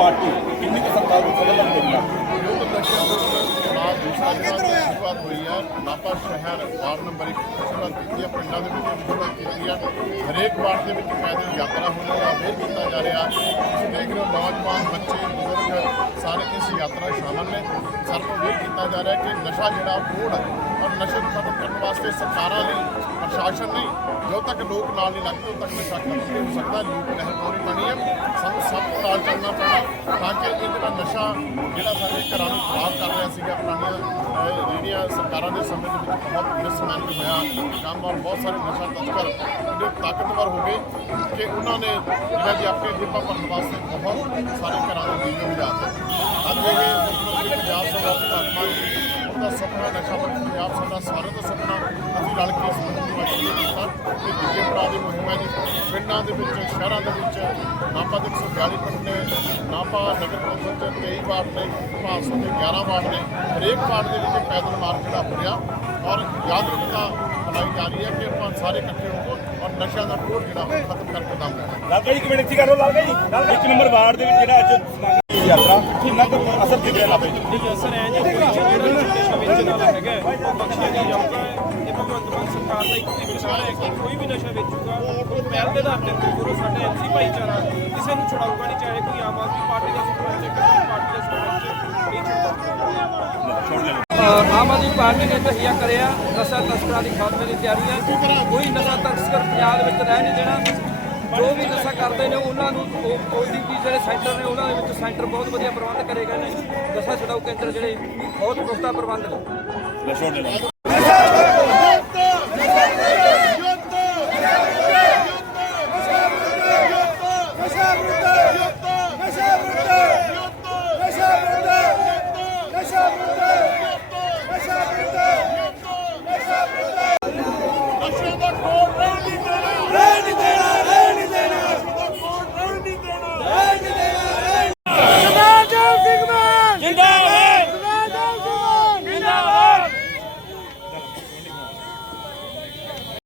Party ਕਿੰਨੀ ਕੁ ਸਰਕਾਰ ਨੂੰ ਸਬਲ ਤੱਕ ਦੇਣਾ ਸ਼ੁਰੂਆਤ ਹੋਈ ਆ ਨਾਪਾ ਸ਼ਹਿਰ ਵਾਰਡ ਨੰਬਰ 1 ਸ਼ੁਰੂਆਤ ਕੀਤੀ ਆ ਪਿੰਡਾਂ ਦੇ ਵਿੱਚ ਸ਼ੁਰੂਆਤ ਕੀਤੀ ਆ ਹਰੇਕ ਵਾਰਡ ਦੇ ਵਿੱਚ ਪੈਦਲ ਯਾਤਰਾ ਹੋ ਰਹੀ ਆ ਫੇਰ ਕੀਤਾ ਜਾ ਰਿਹਾ ਤੁਸੀਂ ਦੇਖ ਰਹੇ ਹੋ ਨੌਜਵਾਨ ਬੱਚੇ ਬਜ਼ੁਰਗ ਸਾਰੇ ਇਸ ਯਾਤਰਾ ਸ਼ਾਮਲ ਨੇ ਸਭ ਨੂੰ ਇਹ ਕੀਤਾ ਜਾ ਰਿਹਾ ਕਿ ਨਸ਼ਾ ਜਿਹੜਾ ਉਹ ਔਰ ਨਸ਼ੇ ਖਤਮ ਵਾਸਤੇ ਸਰਕਾਰਾਂ ਲਈ ਪ੍ਰਸ਼ਾਸਨ ਨਹੀਂ ਜਦੋਂ ਤੱਕ ਲੋਕ ਨਾਲ ਨਹੀਂ ਲੱਗਦੇ, ਉਦੋਂ ਤੱਕ ਨਸ਼ਾ ਖਤਮ ਨਹੀਂ ਹੋ ਸਕਦਾ, ਲੋਕ ਲਹਿਰ ਪੂਰੀ ਬਣੀ ਹੈ। ਸਾਨੂੰ ਸਭ ਨੂੰ ਨਾਲ ਚੱਲਣਾ ਪੈਣਾ, ਤਾਂ ਕਿ ਇਹ ਜਿਹੜਾ ਨਸ਼ਾ, ਜਿਹੜਾ ਸਾਡੇ ਘਰਾਂ ਨੂੰ ਖਰਾਬ ਕਰ ਰਿਹਾ ਸੀਗਾ, ਪੁਰਾਣੀਆਂ ਜਿਹੜੀਆਂ ਸਰਕਾਰਾਂ ਦੇ ਸਮੇਂ ਦੇ ਵਿੱਚ ਬਹੁਤ ਮਿਸਮੈਨੇਜ ਹੋਇਆ ਕੰਮ ਔਰ ਬਹੁਤ ਸਾਰੇ ਨਸ਼ਾ ਤਸਕਰ ਜਿਹੜੇ ਤਾਕਤਵਰ ਹੋ ਗਏ ਕਿ ਉਹਨਾਂ ਨੇ ਜਿਹੜਾ ਜੀ ਆਪਣੇ ਜੇਬਾਂ ਭਰਨ ਵਾਸਤੇ ਬਹੁਤ ਸਾਰੇ ਘਰਾਂ ਨੂੰ ਦੀਵੇ ਬੁਝਾ ਦਿੱਤੇ। ਅੱਜ ਇਹ ਪੰਜਾਬ ਸਰਕਾਰ ਦਾ ਆਤਮਾ ਜੀ ਨਸ਼ਾ ਪੰਜਾਬ ਸਰਕਾਰ ਸਾਰਿਆਂ ਦਾ ਸੁਪਨਾ ਅਸੀਂ ਰਲ ਕੇ ਇਸ ਮੁਹਿੰਮ ਨੂੰ ਅੱਗੇ ਕੀਤਾ ਤੇ ਦੂਜੇ ਭਰਾ ਦੀ ਮੁਹਿੰਮ ਹੈ ਜੀ। ਪਿੰਡਾਂ ਦੇ ਵਿੱਚ ਸ਼ਹਿਰਾਂ ਦੇ ਵਿੱਚ ਨਾਪਾ ਦੇ 142 ਪਿੰਡ ਨੇ ਨਾਪਾ ਨਗਰ ਕੌਂਸਲ ਦੇ 23 ਵਾਰਡ ਨੇ ਭਾਸੋ ਦੇ 11 ਵਾਰਡ ਨੇ। ਹਰੇਕ ਵਾਰਡ ਦੇ ਵਿੱਚ ਪੈਦਲ ਮਾਰਚ ਜਿਹੜਾ ਹੋ ਰਿਹਾ ਔਰ ਜਾਗਰੂਕਤਾ ਬਣਾਈ ਜਾ ਰਹੀ ਹੈ ਕਿ ਆਪਾਂ ਸਾਰੇ ਇਕੱਠੇ ਹੋ ਕੇ ਔਰ ਨਸ਼ਿਆਂ ਦਾ ਟੋੜ ਜਿਹੜਾ ਖਤਮ ਕਰਕੇ ਦਮ ਲੈਣਾ। ਲਾਲਗਾ ਜੀ ਕਮੇਟੀ ਕਰ ਲਓ ਲਾਲਗਾ ਜੀ ਇੱਕ ਨੰਬਰ ਵਾਰਡ ਦੇ ਵਿੱਚ ਜਿਹੜਾ ਅੱਜ ਸਮਾਗਮ ਦੀ ਯਾਤਰਾ ਕਿੰਨਾ ਕੁ ਅਸਰ ਦੇ ਰਿਹਾ ਜੀ ਦੇਖੋ ਸਰ ਐਂ ਜੇ ਕੋਈ ਜਿਹੜਾ ਨਸ਼ਾ ਵੇਚਣ ਵਾਲਾ ਹੈਗਾ ਉਹ ਬਖਸ਼ਿਆ ਨਹੀਂ ਜਾਊਗਾ। ਇਹ ਭਗਵੰਤ ਮਾਨ ਸਰਕਾਰ ਦਾ ਇੱਕੋ ਹੀ ਵਿਚਾਰ ਹੈ ਕਿ ਕੋਈ ਵੀ ਨਸ਼ਾ ਵੇਚੂਗਾ, ਉਹ ਪਹਿਲ ਦੇ ਆਧਾਰ ਤੇ ਗੁਰੂ ਸਾਡਾ ਐਮਸੀ ਭਾਈਚਾਰਾ ਕਿਸੇ ਨੂੰ ਛੁਡਾਊਗਾ ਨਹੀਂ, ਚਾਹੇ ਕੋਈ ਆਮ ਆਦਮੀ ਪਾਰਟੀ ਦਾ ਸਰਪੰਚ ਹੈ ਕਿਸੇ ਪਾਰਟੀ ਦਾ ਸਰਪੰਚ ਨਹੀਂ ਛੁਡਾਊਗਾ। ਆਮ ਆਦਮੀ ਪਾਰਟੀ ਨੇ ਤਹੀਆ ਕਰਿਆ, ਨਸ਼ਾ ਤਸਕਰਾਂ ਦੀ ਖਾਤਮੇ ਦੀ ਤਿਆਰੀ ਹੈ। ਕੋਈ ਨਸ਼ਾ ਤਸਕਰ ਪੰਜਾਬ ਵਿੱਚ ਰਹਿ ਨਹੀਂ ਦੇਣਾ। ਜੋ ਵੀ ਨਸ਼ਾ ਕਰਦੇ ਨੇ, ਉਹਨਾਂ ਨੂੰ ਉਹ ਓਡੀਪੀ ਜਿਹੜੇ ਸੈਂਟਰ ਨੇ, ਉਹਨਾਂ ਦੇ ਵਿੱਚ ਸੈਂਟਰ ਬਹੁਤ ਵਧੀਆ ਪ੍ਰਬੰਧ ਕਰੇ ਗਏ ਨੇ। ਨਸ਼ਾ ਛਡਾਊ ਕੇਂਦਰ ਜਿਹੜੇ ਬਹੁਤ ਪੁਖਤਾ ਪ੍ਰਬੰਧ ਨੇ।